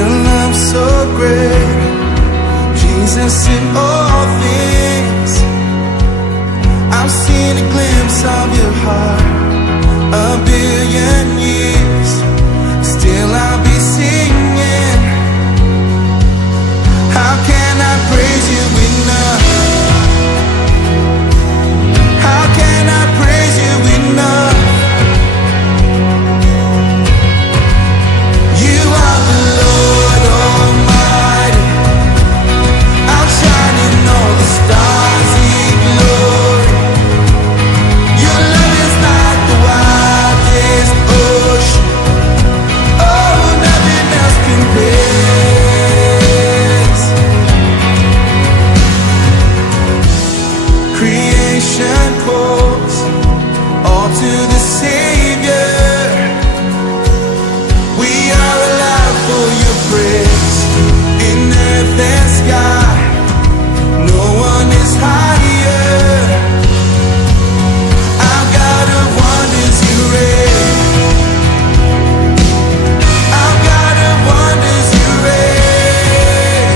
Your love so great, Jesus, in all things. I've seen a glimpse of your heart, a billion years. Still I'll be singing. How can I praise you enough? How can I praise you enough? You are the Lord Almighty, outshining all the stars in glory. Your love is like the wildest ocean. Oh, nothing else compares. Creation calls all to the Savior. We are alive for your praise. In earth and sky, no one is higher. Our God of wonders, you reign. Our God of wonders, you reign.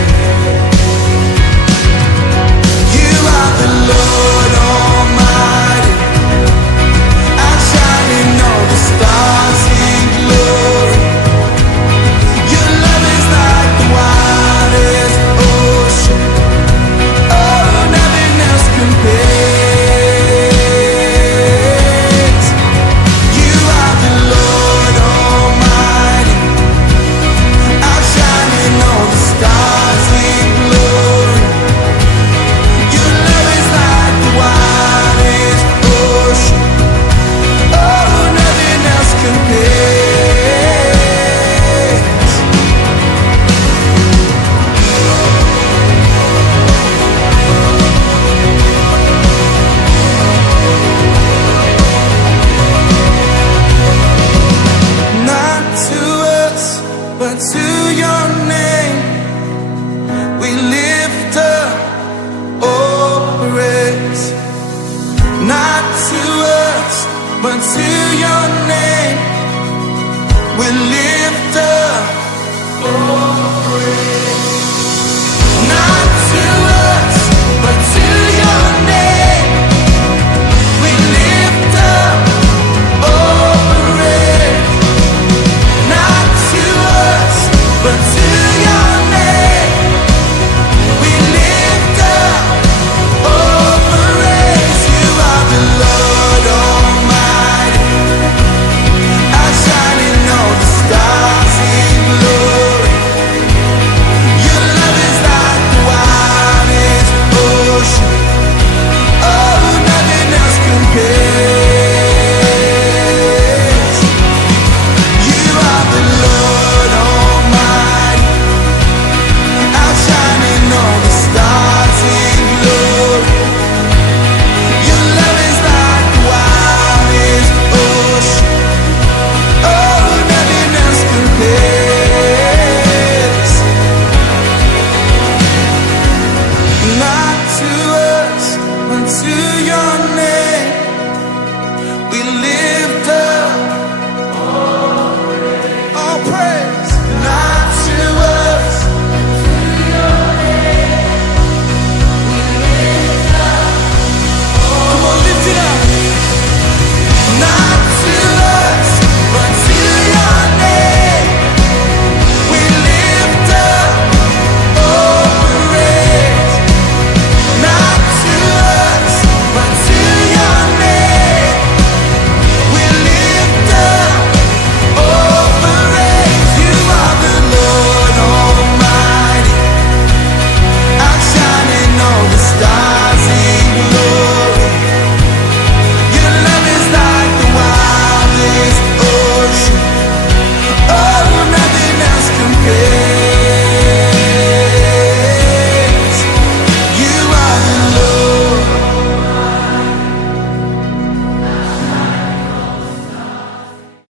You are the Lord Almighty, outshining all the stars in glory. Your love is like the wildest ocean. Oh, nothing else compares. You are the Lord Almighty, outshining all the stars in glory. Your love is like the wildest ocean. Oh, nothing else compares. Not to us, but to your name we lift up, oh praise. Not to us, but to your name we lift